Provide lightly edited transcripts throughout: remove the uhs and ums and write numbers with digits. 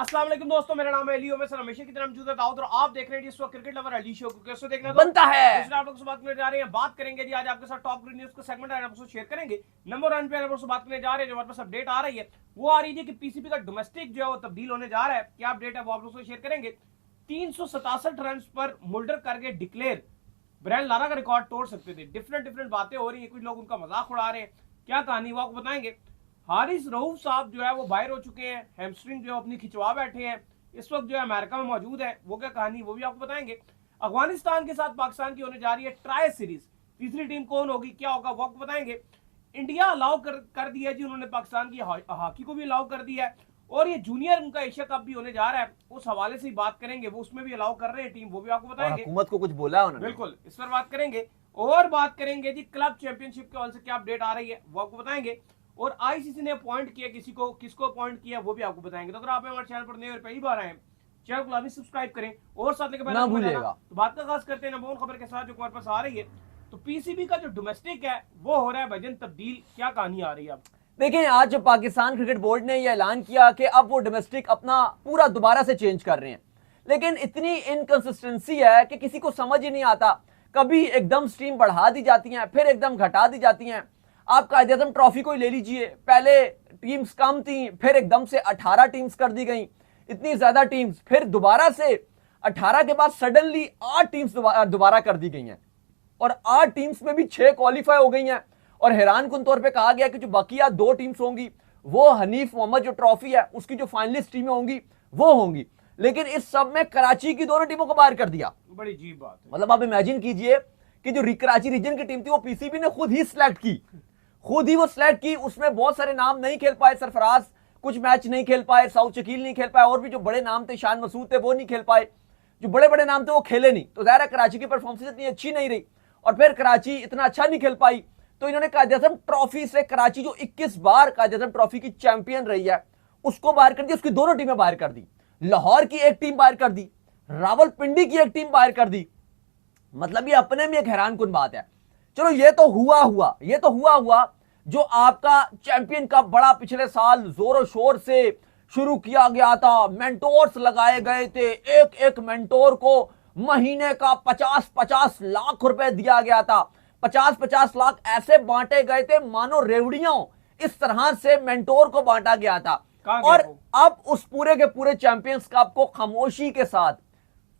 अस्सलाम वालेकुम दोस्तों, मेरा नाम है अली और मैं सर हमेशा की तरह मौजूद है दाऊद और आप देख रहे हैं जिस वक्त क्रिकेट लवर अली शो को कैसे देखना बनता है। दूसरे आप लोग से बात करने जा रहे हैं, बात करेंगे जी आज आपके साथ टॉप ग्रीन न्यूज का सेगमेंट है, आपको शेयर करेंगे। नंबर 1 पे आप लोग से बात करने जा रहे हैं, जो हमारे पास अपडेट आ रही है वो आ रही है कि पीसीबी का डोमेस्टिक जो है वो तब्दील होने जा रहा है। क्या अपडेट है वो आप लोग से शेयर करेंगे। 367 रन पर मुल्डर करके डिक्लेयर, ब्रायन लारा का रिकॉर्ड तोड़ सकते थे। डिफरेंट बातें हो रही है, कुछ लोग उनका मजाक उड़ा रहे हैं, क्या कहानी वो आपको बताएंगे। हारिस रऊफ साहब जो है वो बाहर हो चुके हैं, हैमस्ट्रिंग जो अपनी खिंचवा बैठे हैं, इस वक्त जो है अमेरिका में मौजूद है, वो क्या कहानी वो भी आपको बताएंगे। अफगानिस्तान के साथ पाकिस्तान की होने जा रही है ट्राई सीरीज, तीसरी टीम कौन होगी, क्या होगा वो आपको बताएंगे। इंडिया अलाउ कर दिया जी, उन्होंने पाकिस्तान की हॉकी को भी अलाउ कर दिया है, और ये जूनियर उनका एशिया कप भी होने जा रहा है, उस हवाले से ही बात करेंगे। वो उसमें भी अलाउ कर रहे हैं टीम, वो भी आपको बताएंगे। हुकूमत को कुछ बोला उन्होंने, बिल्कुल इस पर बात करेंगे। और बात करेंगे जी क्लब चैंपियनशिप के हवाले से क्या अपडेट आ रही है वो आपको बताएंगे। और आईसीसी ने अपॉइंट किया किसको अपॉइंट किया वो भी आपको बताएंगे। तो अगर आप हमारे चैनल पर नए और पहली बार आए, चैनल को लाजमी सब्सक्राइब करें और साथ लेकर ना भूलिएगा। तो बात का खास करते हैं नंबर 1 खबर के साथ जो हमारे पास आ रही है। तो पीसीबी का जो डोमेस्टिक है वो हो रहा है भजन तब्दील, क्या कहानी आ रही है। देखिए, आज पाकिस्तान क्रिकेट बोर्ड ने यह ऐलान किया कि अब वो डोमेस्टिक अपना पूरा दोबारा से चेंज कर रहे हैं, लेकिन इतनी इनकंसिस्टेंसी है कि किसी को समझ ही नहीं आता। कभी एकदम स्ट्रीम बढ़ा दी जाती हैं, फिर एकदम घटा दी जाती हैं। आप कायदे-आज़म ट्रॉफी को ही ले लीजिए, पहले टीम्स कम थी, फिर एकदम से 18 टीम्स कर दी गई, इतनी ज्यादा टीम्स, फिर दोबारा से 18 के बाद सडनली 8 टीम्स दोबारा कर दी गई हैं, और 8 टीम्स में भी 6 क्वालिफाई हो गई हैं। और हैरान कुन तौर पे कहा गया कि जो बकिया 2 टीम्स होंगी वो हनीफ मोहम्मद जो ट्रॉफी है उसकी जो फाइनलिस्ट टीमें होंगी वो होंगी, लेकिन इस सब में कराची की दोनों टीमों को बाहर कर दिया। बड़ी अजीब बात है। मतलब आप इमेजिन कीजिए कि जो कराची रीजन की टीम थी वो पीसीबी ने खुद ही सिलेक्ट की, खुद ही वो सिलेक्ट की। उसमें बहुत सारे नाम नहीं खेल पाए, सरफराज कुछ मैच नहीं खेल पाए, साउथ शकील नहीं खेल पाए, और भी जो बड़े नाम थे, शान मसूद थे, वो नहीं खेल पाए। जो बड़े बड़े नाम थे वो खेले नहीं, तो जाहिर है कराची की परफॉर्मेंस इतनी अच्छी नहीं रही, और फिर कराची इतना अच्छा नहीं खेल पाई। तो इन्होंने कायदे-आज़म ट्रॉफी से कराची जो 21 बार कायदे-आज़म ट्रॉफी की चैंपियन रही है उसको बाहर कर दी, उसकी दोनों टीमें बाहर कर दी, लाहौर की एक टीम बाहर कर दी, रावलपिंडी की एक टीम बाहर कर दी। मतलब ये अपने में एक हैरान कुन बात है। चलो ये तो हुआ जो आपका चैंपियन कप बड़ा पिछले साल जोरों शोर से शुरू किया गया था, मेंटोर्स लगाए गए थे, एक एक मेंटोर को महीने का 50-50 लाख रुपए दिया गया था, 50-50 लाख ऐसे बांटे गए थे मानो रेवड़ियों, इस तरह से मेंटोर को बांटा गया था। और अब उस पूरे के पूरे चैंपियंस कप को खामोशी के साथ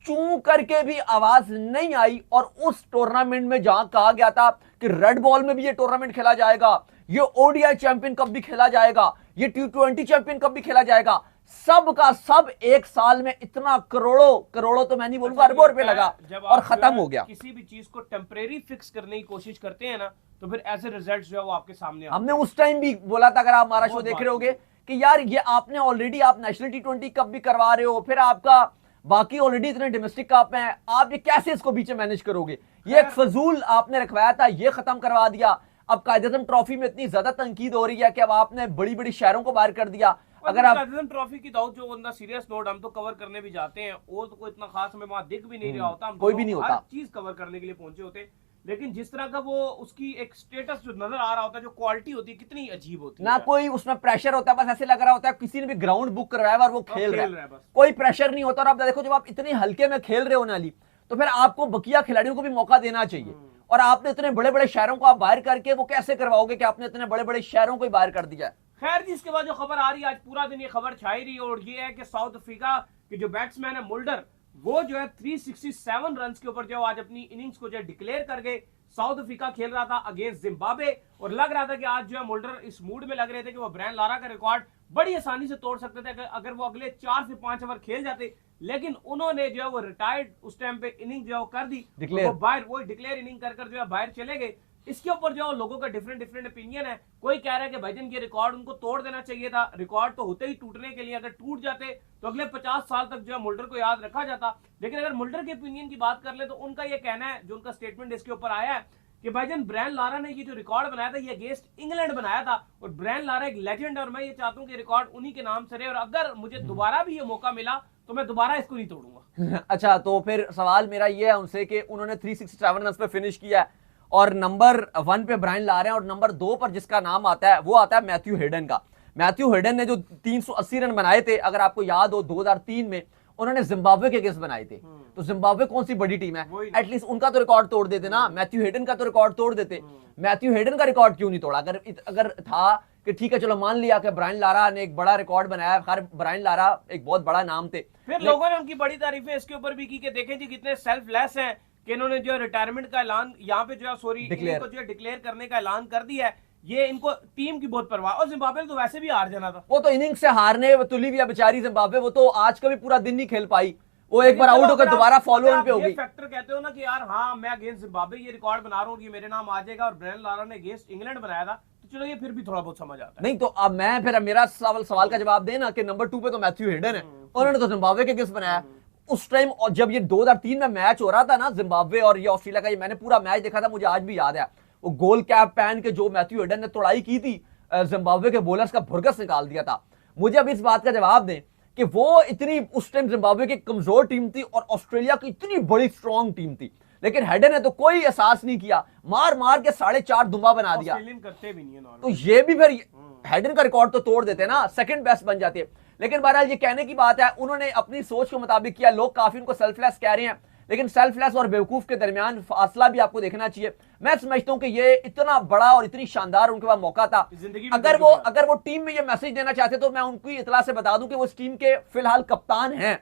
चू करके भी आवाज नहीं आई, और उस टूर्नामेंट में जहां कहा गया था कि रेड बॉल में भी ये टूर्नामेंट खेला जाएगा, ये ओडीआई चैंपियन कप भी खेला जाएगा, ये T20 चैंपियन कप भी खेला जाएगा, सब का सब एक साल में इतना करोड़ों तो मैं नहीं बोलूंगा, अरबों रुपए लगा और खत्म हो गया। किसी भी चीज को टेम्परेरी फिक्स करने की कोशिश करते हैं ना, तो फिर ऐसे रिजल्ट जो है वो आपके सामने आते हैं। हमने उस टाइम भी बोला था, अगर आप हमारा शो देख रहे होगे, कि यार ये आपने ऑलरेडी आप नेशनल T20 कप भी करवा रहे हो, फिर आपका बाकी ऑलरेडी इतने डोमेस्टिक कप हैं, आप ये कैसे इसको बीच में मैनेज करोगे। ये एक फजूल आपने रखवाया था, ये खत्म करवा दिया। अब कायदे-आज़म ट्रॉफी में इतनी ज्यादा तनकीद हो रही है कि अब आपने बड़ी बड़ी शहरों को बाहर कर दिया। अगर आप कायदे-आज़म ट्रॉफी की दाऊद जो बंदा सीरियस नोट, हम तो कवर करने भी जाते हैं, वो तो कोई इतना खास हमें वहां दिख भी नहीं रहा होता, हम कोई भी नहीं होता, हर चीज कवर करने के लिए पहुंचे होते, लेकिन जिस तरह का वो उसकी एक स्टेटस जो नजर आ रहा होता है, जो क्वालिटी होती है कितनी अजीब होती है ना, कोई उसमें प्रेशर होता है, बस ऐसे लग रहा होता है किसी ने भी ग्राउंड बुक करवाया और वो खेल रहा है, कोई प्रेशर नहीं होता। और आप देखो, जब आप इतने हल्के में खेल रहे हो नाली, तो फिर आपको बकिया खिलाड़ियों को भी मौका देना चाहिए, और आपने इतने बड़े बड़े शहरों को आप बाहर करके वो कैसे करवाओगे कि आपने इतने बड़े बड़े शहरों को बाहर कर दिया। खैर जी, इसके बाद जो खबर आ रही है, आज पूरा दिन ये खबर छाई रही, और ये है कि साउथ अफ्रीका के जो बैट्समैन है मुल्डर, वो जो है 367 रन के ऊपर जो आज अपनी इनिंग्स को जो डिक्लेयर कर गए। साउथ अफ्रीका खेल रहा था अगेंस्ट जिम्बाब्वे, और लग रहा था कि आज जो है मुल्डर इस मूड में लग रहे थे कि वो ब्रायन लारा का रिकॉर्ड बड़ी आसानी से तोड़ सकते थे अगर वो अगले 4 से 5 ओवर खेल जाते, लेकिन उन्होंने जो है वो रिटायर्ड उस टाइम पे इनिंग जो है कर दी, वो बाहर वो डिक्लेयर इनिंग कर जो है बाहर चले गए। इसके ऊपर जो लोगों का डिफरेंट ओपिनियन है। कोई कह रहा है कि भाईजान ये रिकॉर्ड उनको तोड़ देना चाहिए था, रिकॉर्ड तो होते ही टूटने के लिए, अगर टूट जाते तो अगले 50 साल तक जो है मुल्डर को याद रखा जाता। लेकिन अगर मुल्डर के ओपिनियन की बात कर ले तो उनका ये कहना है, जो उनका स्टेटमेंट इसके ऊपर आया है, कि भाईजान ब्रायन लारा ने ये जो रिकॉर्ड बनाया था ये अगेंस्ट इंग्लैंड बनाया था, और ब्रायन लारा एक लेजेंड है, और मैं ये चाहता हूँ कि रिकॉर्ड उन्हीं के नाम से रहे, और अगर मुझे दोबारा भी ये मौका मिला तो मैं दोबारा इसको नहीं तोड़ूंगा। अच्छा, तो फिर सवाल मेरा ये है उनसे कि उन्होंने 367 रन पे फिनिश किया है, और नंबर 1 पे ब्रायन लारा है, और नंबर 2 पर जिसका नाम आता है वो आता है मैथ्यू हेडन का। मैथ्यू हेडन ने जो 380 रन बनाए थे, अगर आपको याद हो 2003 में उन्होंने जिम्बाब्वे के अगेंस्ट बनाए थे, तो जिम्बाब्वे कौन सी बड़ी टीम है, एटलीस्ट उनका तो रिकॉर्ड तोड़ देते ना, मैथ्यू हेडन का तो रिकॉर्ड तोड़ देते। मैथ्यू हेडन का रिकॉर्ड क्यों नहीं तोड़ा? अगर था कि ठीक है चलो मान लिया कि ब्रायन लारा ने एक बड़ा रिकॉर्ड बनाया, खैर ब्रायन लारा एक बहुत बड़ा नाम थे, फिर लोगों ने उनकी बड़ी तारीफें इसके ऊपर भी की कि देखें जी कितने सेल्फलेस हैं कि इन्होंने जो रिटायरमेंट का ऐलान यहाँ पे जो है सॉरी इनको जो डिक्लेयर करने का ऐलान कर दिया है, ये इनको टीम की बहुत परवाह। और जिम्बाब्वे तो वैसे भी हार जाना था, वो तो इनिंग से हारने तुली हुई बेचारी जिम्बाब्वे, वो तो आज का भी पूरा दिन नहीं खेल पाई, वो एक बार आउट होकर दोबारा फॉलो ऑन पे हो गई। फैक्टर कहते हो ना कि यार हाँ मैं अगेंस्ट जिम्बाब्वे ये रिकॉर्ड बना रहा हूँ, ये मेरे नाम आ जाएगा, और ब्रायन लारा ने अगेंस्ट इंग्लैंड बनाया था, तो चलो ये फिर भी थोड़ा बहुत समझ आता है। नहीं तो अब मैं फिर मेरा सवाल का जवाब देना कि नंबर 2 पे तो मैथ्यू हेडन है, उन्होंने तो जिम्बाब्वे के अगेंस्ट बनाया उस टाइम। और जब ये 2003 में मैच हो रहा था ना जिम्बाब्वे और ये ऑस्ट्रेलिया का, ये मैंने पूरा मैच देखा था, मुझे आज भी याद है वो गोल कैप पहन के जो मैथ्यू हेडन ने तोड़ाई की थी, जिम्बाब्वे के बॉलर्स का भुरगस निकाल दिया था। मुझे अब इस बात का जवाब दें कि वो इतनी उस टाइम जिम्बाब्वे की कमजोर टीम थी और ऑस्ट्रेलिया की इतनी बड़ी स्ट्रॉन्ग टीम थी, लेकिन हेडन ने तो कोई एहसास नहीं किया, मार मार के 4.5 दुम्बा बना दिया। करते भी नहीं है, तो ये भी फिर हेडन का रिकॉर्ड तो तोड़ देते ना, सेकंड बेस्ट बन जाते। लेकिन बहरहाल ये कहने की बात है, उन्होंने अपनी सोच के मुताबिक किया। लोग काफी उनको सेल्फलेस कह रहे हैं, लेकिन सेल्फलेस और बेवकूफ के दरमियान फासला भी आपको देखना चाहिए। मैं समझता हूं कि ये इतना बड़ा और इतनी शानदार उनके पास मौका था, अगर वो टीम में ये मैसेज देना चाहते तो मैं उनकी इतला से बता दूं कि वो इस टीम के फिलहाल कप्तान हैं,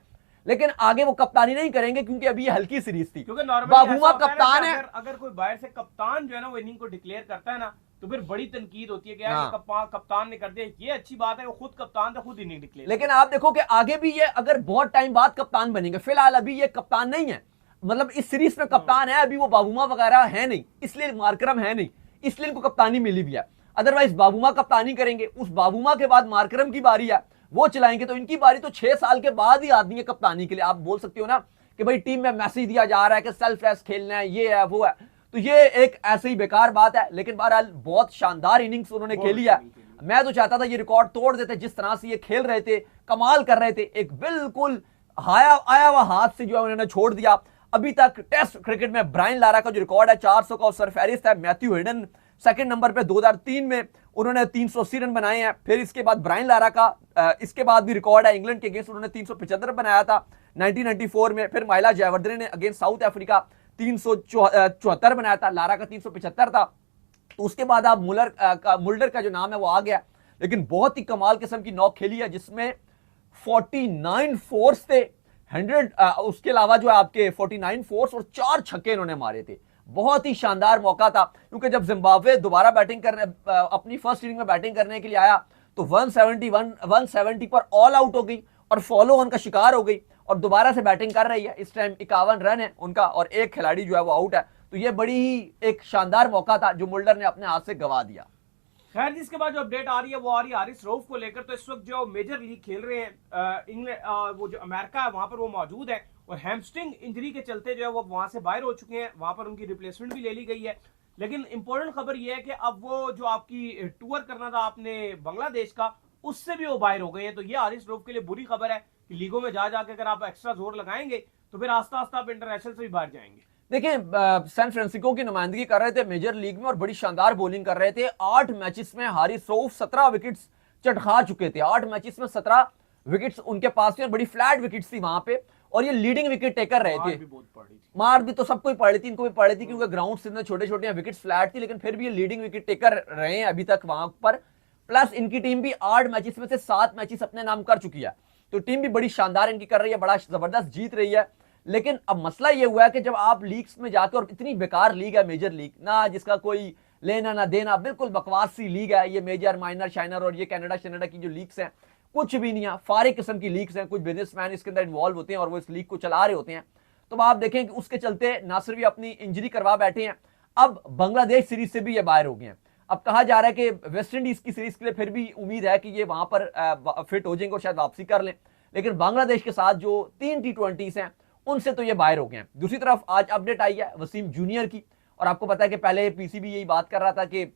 लेकिन आगे वो कप्तानी नहीं करेंगे क्योंकि अभी ये हल्की सीरीज थी। क्योंकि बाबूमा कप्तान है, अगर कोई बाहर से कप्तान जो है ना वो इनिंग को डिक्लेयर करता है ना, तो फिर बड़ी तनकीद होती है कि हाँ। कप्तान ने कर दिया, ये अच्छी बात है, वो खुद कप्तान था, खुद इनिंग डिक्लेयर। लेकिन आप देखो कि आगे भी ये अगर बहुत टाइम बाद कप्तान बनेंगे, फिलहाल अभी ये कप्तान नहीं है, मतलब इस सीरीज में कप्तान है अभी वो बाबूमा वगैरह है नहीं, इसलिए मार्करम है नहीं, इसलिए इनको कप्तानी मिली भी है। अदरवाइज बाबूमा कप्तानी करेंगे, उस बाबूमा के बाद मार्करम की बारी है, वो चलाएंगे, तो इनकी बारी तो 6 साल के बाद ही आदमी है कप्तानी के लिए। आप बोल सकते हो ना कि भाई टीम में मैसेज दिया जा रहा है कि सेल्फलेस खेलना है, ये है वो है, तो ये एक ऐसे ही बेकार बात है। लेकिन बहरहाल बहुत शानदार इनिंग्स उन्होंने खेली है। मैं तो चाहता था ये रिकॉर्ड तोड़ देते, जिस तरह से ये खेल रहे थे, कमाल कर रहे थे, एक बिल्कुल आया हुआ हाथ से जो है उन्होंने छोड़ दिया। अभी तक टेस्ट क्रिकेट में ब्रायन लारा का जो रिकॉर्ड है 400 का, सरफहरिस्त है मैथ्यू हेडन सेकंड नंबर पे, 2003 में उन्होंने 380 रन बनाए हैं। फिर इसके बाद ब्रायन लारा का इसके बाद भी रिकॉर्ड है, इंग्लैंड के अगेंस्ट उन्होंने 375 बनाया था 1994 में। फिर माइला जयवर्धने ने अगेंस्ट साउथ अफ्रीका 374 बनाया था, लारा का 375 था। तो उसके बाद आप मुल्डर का जो नाम है वो आ गया, लेकिन बहुत ही कमाल किस्म की नॉक खेली है जिसमें 49 फोर्स थे, 100 उसके अलावा जो है आपके 49 फोर्स और 4 छक्के इन्होंने मारे थे। बहुत ही शानदार मौका था, क्योंकि जब जिम्बाब्वे दोबारा बैटिंग करने अपनी फर्स्ट इनिंग में बैटिंग करने के लिए आया तो 170 पर ऑल आउट हो गई और फॉलो ऑन का शिकार हो गई और दोबारा से बैटिंग कर रही है। इस टाइम 51 रन है उनका और एक खिलाड़ी जो है वो आउट है, तो ये बड़ी ही एक शानदार मौका था जो मुल्डर ने अपने हाथ से गंवा दिया। खैर जिसके बाद जो अपडेट आ रही है वो आ रही है हारिस रऊफ को लेकर। तो इस वक्त जो मेजर लीग खेल रहे हैं इंग्लैंड, वो जो अमेरिका है वहां पर वो मौजूद है और हैमस्ट्रिंग इंजरी के चलते जो है वो वहां से बाहर हो चुके हैं, वहां पर उनकी रिप्लेसमेंट भी ले ली गई है। लेकिन इंपॉर्टेंट खबर ये है कि अब वो जो आपकी टूर करना था आपने बांग्लादेश का, उससे भी वो बाहर हो गए हैं। तो ये हारिस रऊफ के लिए बुरी खबर है कि लीगों में जा जाकर अगर आप एक्स्ट्रा जोर लगाएंगे तो फिर आस्ता आस्ता आप इंटरनेशनल से भी बाहर जाएंगे। देखिए सैन फ्रांसिस्को की नुमाइंदगी कर रहे थे मेजर लीग में और बड़ी शानदार बॉलिंग कर रहे थे। 8 मैचेस में हारिस रऊफ 17 विकेट्स चटखा चुके थे। 8 मैचेस में 17 विकेट्स उनके पास थी और बड़ी फ्लैट विकेट्स थी वहां पे, और ये लीडिंग विकेट टेकर रहे थे। मार भी तो सबको ही पड़ रही थी, इनको भी पड़ रही थी क्योंकि ग्राउंड से छोटे छोटे विकेट्स फ्लैट थी, लेकिन फिर भी ये लीडिंग विकेट टेकर रहे हैं अभी तक वहां पर। प्लस इनकी टीम भी 8 मैचेस में से 7 मैचेस अपने नाम कर चुकी है, तो टीम भी बड़ी शानदार इनकी कर रही है, बड़ा जबरदस्त जीत रही है। लेकिन अब मसला ये हुआ है कि जब आप लीग्स में जाकर, और इतनी बेकार लीग है मेजर लीग ना, जिसका कोई लेना ना देना, बिल्कुल बकवास सी लीग है ये मेजर माइनर शाइनर और ये कनाडा की जो लीग्स हैं कुछ भी नहीं है, फारिग किस्म की लीग्स हैं। कुछ बिजनेसमैन इसके अंदर इन्वॉल्व होते हैं और वो इस लीग को चला रहे होते हैं। तो आप देखें कि उसके चलते नासिर भी अपनी इंजरी करवा बैठे हैं। अब बांग्लादेश सीरीज से भी ये बाहर हो गए हैं। अब कहा जा रहा है कि वेस्ट इंडीज की सीरीज के लिए फिर भी उम्मीद है कि ये वहां पर फिट हो जाएंगे और शायद वापसी कर लें, लेकिन बांग्लादेश के साथ जो 3 T20s हैं उनसे तो ये बाहर हो गए हैं। दूसरी तरफ आज अपडेट आई है वसीम जूनियर की, और आपको पता है कि पहले पीसीबी यही बात कर रहा था कि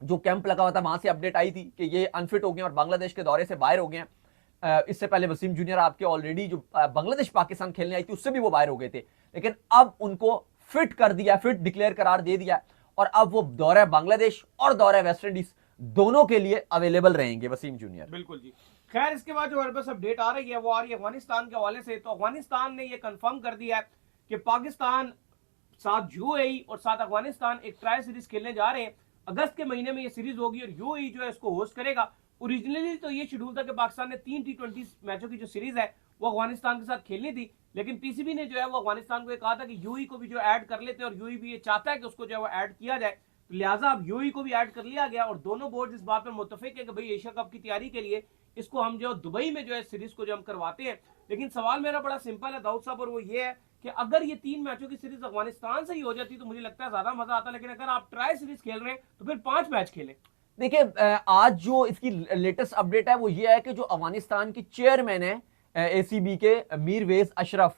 जो कैंप लगा हुआ था वहां से अपडेट आई थी कि ये अनफिट हो गए और बांग्लादेश के दौरे से बाहर हो गए हैं। इससे पहले वसीम जूनियर आपके ऑलरेडी जो बांग्लादेश पाकिस्तान खेलने आई थी उससे भी वो बाहर हो गए थे, लेकिन अब उनको फिट कर दिया, फिट डिक्लेयर करार दे दिया, और अब वो दौरा बांग्लादेश और दौरा वेस्ट इंडीज दोनों के लिए अवेलेबल रहेंगे वसीम जूनियर। बिल्कुल जी। खैर इसके बाद जो हमारे पास अपडेट आ रही है वो आ रही है अफगानिस्तान के हवाले से। तो अफगानिस्तान ने ये कंफर्म कर दिया है कि पाकिस्तान साथ यूएई और साथ अफगानिस्तान एक ट्राई सीरीज खेलने जा रहे हैं। अगस्त के महीने में ये सीरीज होगी और यूएई जो है इसको होस्ट करेगा। ओरिजिनली तो ये शेड्यूल था कि पाकिस्तान ने 3 T20 मैचों की जो सीरीज है वो अफगानिस्तान के साथ खेलनी थी, लेकिन पीसीबी ने जो है वो अफगानिस्तान को कहा था कि यूएई को भी जो ऐड कर लेते हैं और यूएई भी ये चाहता है कि उसको जो है वो ऐड किया जाए। तो लिहाजा अब यूएई को भी ऐड कर लिया गया और दोनों बोर्ड इस बात पर मुत्तफिक है कि भाई एशिया कप की तैयारी के लिए इसको हम जो दुबई में जो है सीरीज को जो हम करवाते हैं। लेकिन सवाल मेरा बड़ा सिंपल है दाऊद साहब, और वो ये है कि अगर ये 3 मैचों की सीरीज अफगानिस्तान से ही हो जाती तो मुझे लगता है ज्यादा मजा आता, लेकिन अगर आप ट्राई सीरीज खेल रहे हैं तो फिर 5 मैच खेलें। देखिए आज जो इसकी लेटेस्ट अपडेट है वो ये है कि जो अफगानिस्तान की चेयरमैन है एसीबी के मीरवेज अशरफ,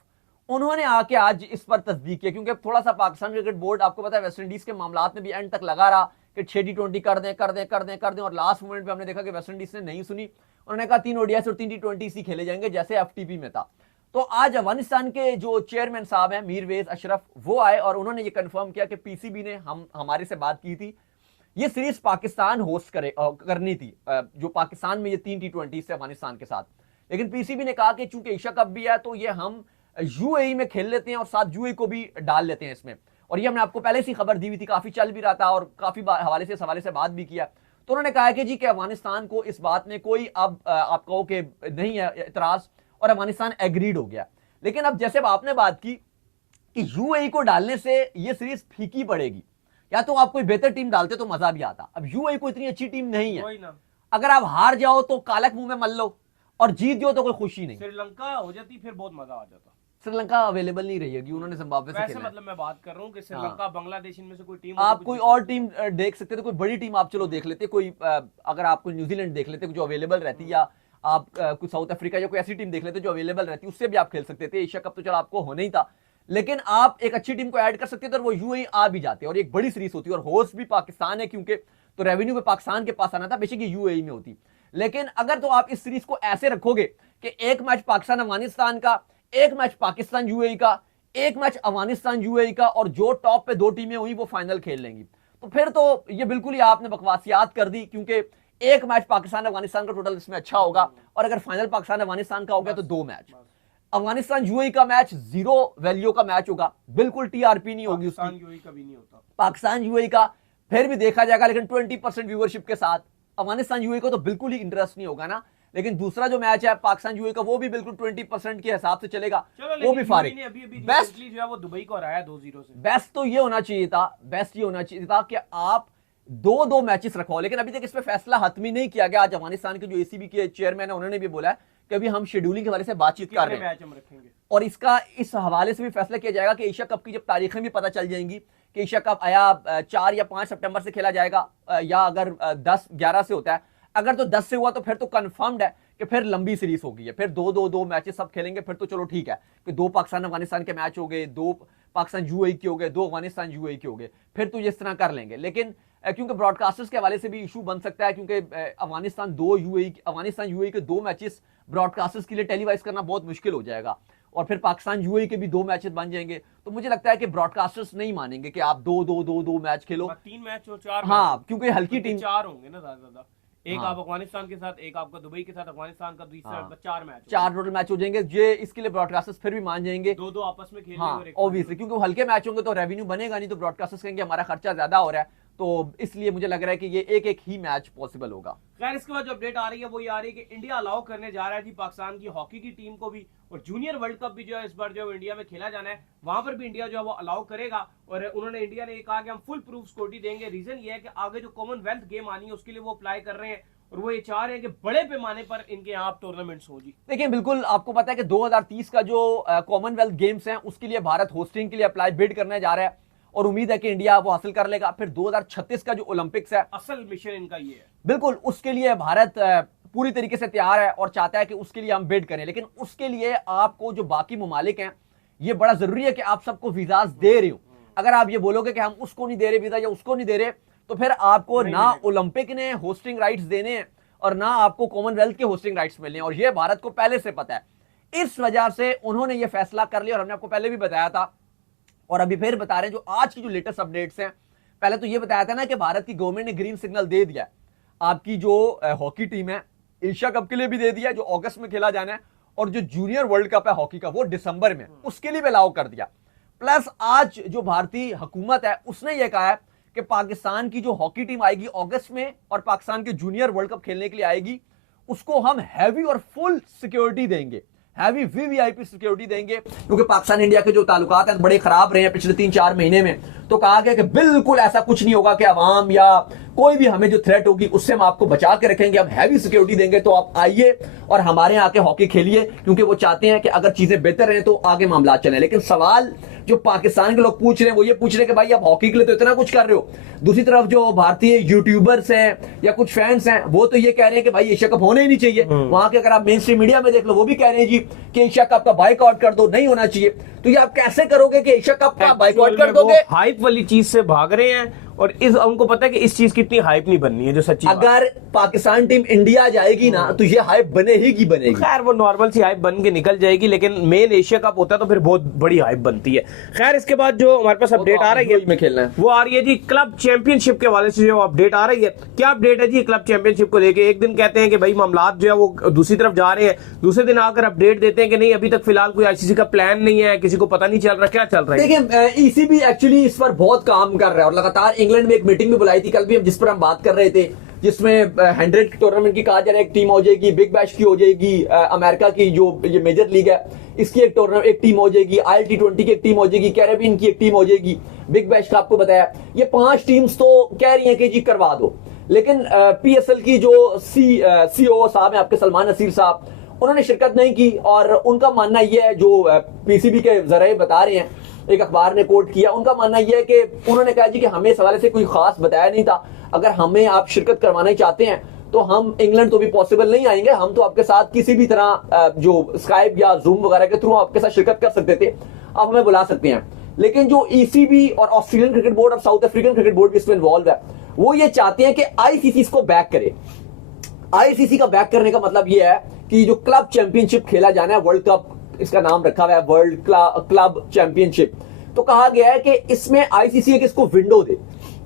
उन्होंने आके आज इस पर तस्दीक किया, क्योंकि थोड़ा सा पाकिस्तान क्रिकेट बोर्ड आपको पता है वेस्ट इंडीज के मामलात में भी एंड तक लगा रहा कि 6 T20 कर दें कर दें कर दें कर दें, और लास्ट मोमेंट पे हमने देखा कि वेस्ट इंडीज ने नहीं सुनी। उन्होंने कहा 3 ODIs और 3 T20 इसी खेले जाएंगे जैसे एफटीपी में था। तो आज अफगानिस्तान के जो चेयरमैन साहब हैं मीरवेज अशरफ, वो आए और उन्होंने ये कंफर्म किया कि पीसीबी ने हमारे से बात की थी, ये सीरीज पाकिस्तान होस्ट करनी थी, जो पाकिस्तान में ये 3 T20 से अफगानिस्तान के साथ, लेकिन पीसीबी ने कहा कि चूंकि एशिया कप भी है तो ये हम यूएई में खेल लेते हैं और साथ यूएई को भी डाल लेते हैं इसमें। और ये हमने आपको पहले से खबर दी हुई थी, काफी चल भी रहा था और काफी हवाले से बात भी किया। तो उन्होंने कहा कि जी कि अफगानिस्तान को इस बात में कोई अब आप कहो कि नहीं है इतराज, और अफगानिस्तान एग्रीड हो गया। लेकिन अब जैसे आपने बात की कि यूएई को डालने से ये सीरीज फीकी पड़ेगी, या तो आप कोई बेहतर टीम डालते तो मजा भी आता। अब यूएई को इतनी अच्छी टीम नहीं है, अगर आप हार जाओ तो कालक मुंह में मल लो और जीत जाओ तो कोई खुशी नहीं। श्रीलंका हो जाती फिर बहुत मजा आ जाता। श्रीलंका अवेलेबल नहीं रहेगी, उन्होंने जिम्बाब्वे से खेला। मतलब मैं बात कर रहा हूं कि श्रीलंका बांग्लादेश इनमें से कोई टीम, आप कोई और टीम देख सकते थे, कोई बड़ी टीम आप चलो देख लेते, कोई अगर आप कोई न्यूजीलैंड देख लेते जो अवेलेबल रहती, या आप कोई साउथ अफ्रीका या कोई ऐसी टीम देख लेते जो अवेलेबल रहती, उससे भी आप खेल सकते थे। एशिया कप तो चलो आपको होना ही था, लेकिन आप एक अच्छी टीम को ऐड कर सकते थे और वो यूएई आ भी जाते और एक बड़ी सीरीज होती, और होस्ट भी पाकिस्तान है क्योंकि तो रेवेन्यू में पाकिस्तान के पास आना था, बेशक यूएई में होती। लेकिन अगर तो आप इस सीरीज को ऐसे रखोगे कि एक मैच पाकिस्तान अफगानिस्तान का, एक मैच पाकिस्तान यूएई का, एक मैच अफगानिस्तान यूएई का, और जो टॉप पे 2 टीमें हुई वो फाइनल खेल लेंगी, तो फिर तो ये बिल्कुल ही आपने बकवासियात कर दी, क्योंकि एक मैच पाकिस्तान अफगानिस्तान का टोटल इसमें अच्छा होगा, और अगर फाइनल पाकिस्तान अफगानिस्तान का हो गया तो 2 मैच। अफगानिस्तान यूएई का मैच 0 वैल्यू का मैच होगा, बिल्कुल टीआरपी नहीं होगी उसकी, यूएई का भी नहीं होता। पाकिस्तान यूएई का फिर भी देखा जाएगा, लेकिन 20% व्यूअरशिप के साथ। अफगानिस्तान यूएई को तो बिल्कुल ही इंटरेस्ट नहीं होगा ना। लेकिन दूसरा जो मैच है पाकिस्तान यूएई का, वो भी बिल्कुल 20% के हिसाब से चलेगा, वो भी फारिग। बेस्ट जो है वो दुबई को हराया 2-0 से। बेस्ट तो ये होना चाहिए था, बेस्ट ये होना चाहिए था कि आप 2-2 मैचेस रखवाओ, लेकिन अभी तक इस पे फैसला हतमी नहीं किया गया। आज अफगानिस्तान के जो एसीबी के चेयरमैन है उन्होंने भी बोला है कि अभी हम शेड्यूलिंग के बारे से बातचीत कर रहे हैं, और इसका इस हवाले से भी फैसला किया जाएगा कि एशिया कप की जब तारीखें भी पता चल जाएंगी कि एशिया कप आया 4 या 5 सितंबर से खेला जाएगा, या अगर 10-11 से होता है, अगर तो 10 से हुआ तो फिर तो कंफर्म्ड है कि फिर लंबी सीरीज होगी है, फिर 2-2 मैचेस सब खेलेंगे, फिर तो चलो ठीक है कि 2 पाकिस्तान अफगानिस्तान के मैच हो गए, 2 पाकिस्तान यूएई के हो गए, 2 अफगानिस्तान यूएई के हो गए, फिर तो इस तरह कर लेंगे। लेकिन क्योंकि ब्रॉडकास्टर्स के हवाले से भी इशू बन सकता है, क्योंकि अफगानिस्तान यूएई के 2 मैचेस ब्रॉडकास्टर्स के लिए टेलीवाइज करना बहुत मुश्किल हो जाएगा, और फिर पाकिस्तान यूएई के भी 2 मैचेस बन जाएंगे। तो मुझे लगता है कि ब्रॉडकास्टर्स नहीं मानेंगे कि आप 2-2 मैच खेलो, 3 मैच और 4 हाँ, क्योंकि हल्की टीम 4 होंगे ना ज्यादा, एक आप अफगानिस्तान के साथ, एक आपका दुबई के साथ, अफगानिस्तान का दूसरा 4 टोटल मैच हो जाएंगे। ये इसके लिए ब्रॉडकास्टर्स फिर भी मान जाएंगे, 2-2 आपस में खेलेंगे। हाँ, ऑब्वियसली, क्योंकि वो हल्के मैच होंगे तो रेवेन्यू बनेगा नहीं, तो ब्रॉडकास्टर्स कहेंगे हमारा खर्चा ज्यादा हो रहा है, तो इसलिए मुझे लग रहा है कि ये एक ही मैच पॉसिबल होगा। खैर इसके बाद जो अपडेट आ रही है वो ये आ रही है कि इंडिया अलाउ करने जा रहा है जी पाकिस्तान की हॉकी की टीम को भी, और जूनियर वर्ल्ड कप भी जो है इस बार जो इंडिया में खेला जाना है, वहां पर भी इंडिया जो है वो अलाउ करेगा। और इंडिया ने कहा कि हम फुल प्रूफ सिक्योरिटी देंगे। रीजन ये है कि आगे जो कॉमनवेल्थ गेम आनी है उसके लिए वो अप्लाई कर रहे हैं, और वो ये चाह रहे हैं कि बड़े पैमाने पर इनके यहाँ टूर्नामेंट्स हो जी। देखिए बिल्कुल, आपको पता है कि 2030 का जो कॉमनवेल्थ गेम्स हैं उसके लिए भारत होस्टिंग के लिए अप्लाई बिड करने जा रहा है, और उम्मीद है कि इंडिया वो हासिल कर लेगा। फिर 2036 का जो ओलंपिक्स है, असल मिशन इनका ये है, बिल्कुल उसके लिए भारत पूरी तरीके से तैयार है और चाहता है कि उसके लिए हम बिड करें। लेकिन उसके लिए आपको जो बाकी ममालिक हैं, ये बड़ा जरूरी है कि आप सबको वीजाज दे रहे हो। अगर आप ये बोलोगे कि हम उसको नहीं दे रहे वीजा या उसको नहीं दे रहे, तो फिर आपको ना ओलंपिक ने होस्टिंग राइट्स देने हैं और ना आपको कॉमनवेल्थ के होस्टिंग राइट्स मिलने हैं, और ये भारत को पहले से पता है। इस वजह से उन्होंने ये फैसला कर लिया, और हमने आपको पहले भी बताया था और अभी फिर बता रहे हैं, जो आज की जो लेटेस्ट अपडेट्स हैं। पहले तो ये बताया था ना कि भारत की गवर्नमेंट ने ग्रीन सिग्नल दे दिया, आपकी जो हॉकी टीम है एशिया कप के लिए भी दे दिया जो अगस्त में खेला जाना है, और जो जूनियर वर्ल्ड कप है हॉकी का वो दिसंबर में, उसके लिए भी अलाउ कर दिया। प्लस आज जो भारतीय हुकूमत है उसने ये कहा है कि पाकिस्तान की जो हॉकी टीम आएगी अगस्त में और पाकिस्तान के जूनियर वर्ल्ड कप खेलने के लिए आएगी, उसको हम हैवी और फुल सिक्योरिटी देंगे, हैवी वीवीआईपी सिक्योरिटी देंगे, क्योंकि पाकिस्तान इंडिया के जो ताल्लुकात हैं बड़े खराब रहे हैं पिछले 3-4 महीने में। तो कहा गया कि बिल्कुल ऐसा कुछ नहीं होगा कि अवाम या कोई भी हमें जो थ्रेट होगी उससे हम आपको बचा के रखेंगे, हम हैवी सिक्योरिटी देंगे, तो आप आइए और हमारे यहाँ आके हॉकी खेलिए, क्योंकि वो चाहते हैं कि अगर चीजें बेहतर रहे तो आगे मामला चले। लेकिन सवाल जो पाकिस्तान के लोग पूछ रहे हैं वो ये पूछ रहे हैं कि भाई आप हॉकी के लिए तो इतना कुछ कर रहे हो, दूसरी तरफ जो भारतीय यूट्यूबर्स हैं या कुछ फैंस हैं वो तो ये कह रहे हैं कि भाई एशिया कप होना ही नहीं चाहिए। वहां के अगर आप मेन स्ट्रीम मीडिया में देख लो वो भी कह रहे हैं जी कि एशिया कप का बाइकआउट कर दो, नहीं होना चाहिए। तो ये आप कैसे करोगे कि एशिया कप का बाइकआउट कर दोगे? हाइप वाली चीज से भाग रहे हैं, और इस हमको पता है कि इस चीज की इतनी हाइप नहीं बननी है जो सच्ची। अगर पाकिस्तान टीम इंडिया जाएगी ना तो ये हाइप बनेगी बनेगी। खैर वो नॉर्मल सी हाइप बन के निकल जाएगी, लेकिन मेन एशिया कप होता है तो फिर बहुत बड़ी हाइप बनती है। खैर इसके बाद जो हमारे पास अपडेट आ रही है में खेलना है वो आ रही है जी क्लब चैंपियनशिप के हवाले से जो अपडेट आ रही है। क्या अपडेट है जी क्लब चैंपियनशिप को लेके? एक दिन कहते हैं कि भाई मामलात जो है वो दूसरी तरफ जा रहे हैं, दूसरे दिन आकर अपडेट देते हैं कि नहीं अभी तक फिलहाल कोई आईसीसी का प्लान नहीं है, किसी को पता नहीं चल रहा क्या चल रहा है। देखिए ईसीबी एक्चुअली इस पर बहुत काम कर रहा है और लगातार इंग्लैंड में एक मीटिंग भी बुलाई थी कल भी, जिस पर हम बात कर रहे थे, जिसमें 100 टूर्नामेंट की कहा जा रहा है एक टीम हो जाएगी, बिग बैश की हो जाएगी, अमेरिका की जो ये मेजर लीग है इसकी एक टूर्नामेंट एक टीम हो जाएगी, ILT20 की एक टीम हो जाएगी, कैरेबियन की एक टीम हो जाएगी, बिग बैश का आपको बताया। ये 5 टीम्स तो कह रही हैं कि जी करवा दो, लेकिन PSL की जो CEO साहब हैं आपके सलमान नसीर साहब, उन्होंने शिरकत नहीं की और उनका मानना यह है, जो PCB के जरिए बता रहे हैं, एक अखबार ने कोट किया, उनका मानना यह है कि उन्होंने कहा जी कि हमें इस हवाले से कोई खास बताया नहीं था, अगर हमें आप शिरकत करवाना ही चाहते हैं तो हम इंग्लैंड तो भी पॉसिबल नहीं आएंगे, हम तो आपके साथ किसी भी तरह जो स्काइप या जूम वगैरह के थ्रू आपके साथ शिरकत कर सकते थे, आप हमें बुला सकते हैं। लेकिन जो ECB और ऑस्ट्रेलियन क्रिकेट बोर्ड और साउथ अफ्रीकन क्रिकेट बोर्ड भी इसमें इन्वॉल्व है, वो ये चाहते हैं कि ICC इसको बैक करे। ICC का बैक करने का मतलब ये है कि जो क्लब चैंपियनशिप खेला जाना है, वर्ल्ड कप इसका नाम रखा हुआ है, वर्ल्ड क्लब चैंपियनशिप, तो कहा गया है कि इसमें ICC एक इसको विंडो दे,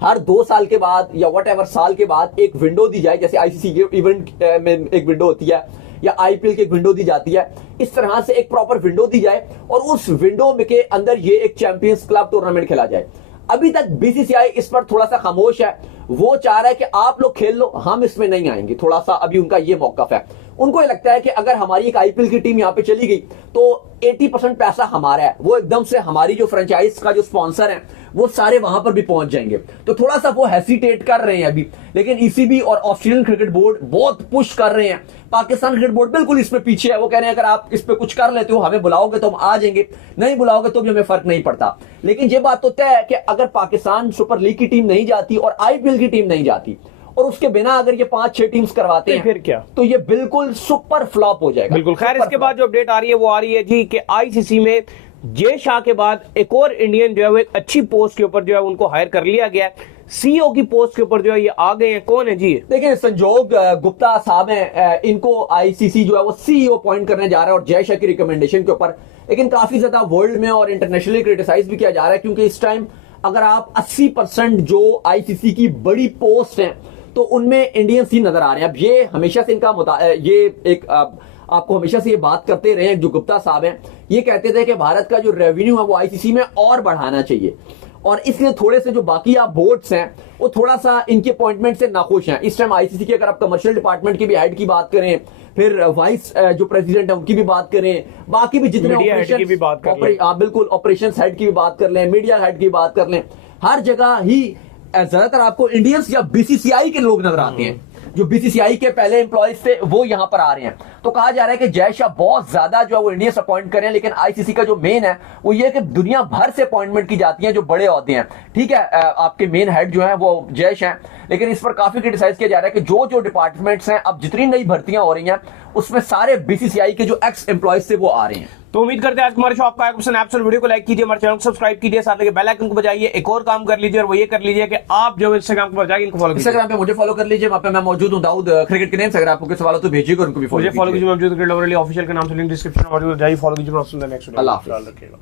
हर 2 साल के बाद या व्हाटएवर साल के बाद एक विंडो दी जाए, जैसे ICC के इवेंट में एक विंडो होती है या IPL की एक विंडो दी जाती है, इस तरह से एक प्रॉपर विंडो दी जाए और उस विंडो में के अंदर ये एक चैंपियंस क्लब टूर्नामेंट खेला जाए। अभी तक BCCI इस पर थोड़ा सा खामोश है, वो चाह रहा है कि आप लोग खेल लो, हम इसमें नहीं आएंगे, थोड़ा सा अभी उनका ये मौकफ है। उनको ये लगता है कि अगर हमारी एक IPL की टीम यहां पे चली गई तो 80% पैसा हमारा है, वो एकदम से हमारी जो फ्रेंचाइज का जो स्पॉन्सर है वो सारे वहां पर भी पहुंच जाएंगे, तो थोड़ा सा वो हेसिटेट कर रहे हैं अभी। लेकिन ECB और ऑस्ट्रेलियन क्रिकेट बोर्ड बहुत पुश कर रहे हैं, पाकिस्तान क्रिकेट बोर्ड बिल्कुल इसमें पीछे है, वो कह रहे हैं अगर आप इस पे कुछ कर लेते हो, हमें बुलाओगे तो हम आ जाएंगे, नहीं बुलाओगे तो भी हमें फर्क नहीं पड़ता। लेकिन ये बात तो तय है कि अगर पाकिस्तान सुपर लीग की टीम नहीं जाती और IPL की टीम नहीं जाती और उसके बिना अगर ये 5-6 टीम्स करवाते हैं फिर क्या, तो ये बिल्कुल सुपर फ्लॉप हो जाएगा। बिल्कुल। खैर इसके बाद जो अपडेट आ रही है वो आ रही है जी कि ICC में जय शाह के बाद एक और इंडियन जो है वो एक अच्छी पोस्ट के ऊपर जो है उनको हायर कर लिया गया है, CEO की पोस्ट के ऊपर जो है ये आ गए हैं। कौन है जी? देखिए संजोग गुप्ता साहब हैं, इनको ICC जो है वो CEO अपॉइंट करने जा रहा है और जय शाह की रिकमेंडेशन के ऊपर, लेकिन काफी ज्यादा वर्ल्ड में और इंटरनेशनली क्रिटिसाइज भी किया जा रहा है, क्योंकि इस टाइम अगर आप 80% जो ICC की बड़ी पोस्ट हैं तो उनमें इंडियंस ही नजर आ रहे हैं। अब ये हमेशा से इनका ये एक आपको हमेशा से ये बात करते रहे हैं, जो गुप्ता साहब हैं ये कहते थे कि भारत का जो रेवेन्यू है वो ICC में और बढ़ाना चाहिए, और इसलिए थोड़े से जो बाकी आप बोर्ड्स हैं वो थोड़ा सा इनके अपॉइंटमेंट से नाखुश हैं। इस टाइम ICC के अगर आप कमर्शियल डिपार्टमेंट की भी हेड की बात करें, फिर वाइस जो प्रेसिडेंट है उनकी भी बात करें, बाकी भी जितने बिल्कुल ऑपरेशन हेड की भी बात कर लें, मीडिया हेड की बात कर लें, हर जगह ही ज्यादातर आपको इंडियंस या BCCI के लोग नजर आते हैं। जो BCCI के पहले एम्प्लॉयज थे वो यहां पर आ रहे हैं, तो कहा जा रहा है कि जय शाह बहुत ज्यादा जो है वो इंडियंस अपॉइंट करें, लेकिन ICC का जो मेन है वो ये कि दुनिया भर से अपॉइंटमेंट की जाती है जो बड़े ओहदे हैं। ठीक है, आपके मेन हेड जो है वो जय शाह है, लेकिन इस पर काफी क्रिटिसाइज किया जा रहा है कि जो जो डिपार्टमेंट्स हैं, अब जितनी नई भर्तियां हो रही हैं उसमें सारे BCCI के जो एक्स एम्प्लॉयज थे वो आ रहे हैं। तो उम्मीद करते हैं आज हमारे शो आपका एपिसोड, वीडियो को लाइक कीजिए, हमारे चैनल को सब्सक्राइब कीजिए, साथ में बेल आइकन को बजाइए। एक और काम कर लीजिए और वो ये कर लीजिए कि आप जो इंस्टाग्राम पर जाके इनको फॉलो कीजिए, इंस्टाग्राम पे मुझे फॉलो कर लीजिए, वहां पे मैं मौजूद हूं, दाऊद क्रिकेट के नेम से। अगर आपको कोई सवाल हो तो भेजिएगा, उनको भी फॉलो कीजिए। मैं मौजूद क्रिकेट ऑफिशियल का नाम से लिंक डिस्क्रिप्शन में मौजूद है, जाइए फॉलो कीजिए। नेक्स्ट वीडियो, अल्लाह हाफिज़।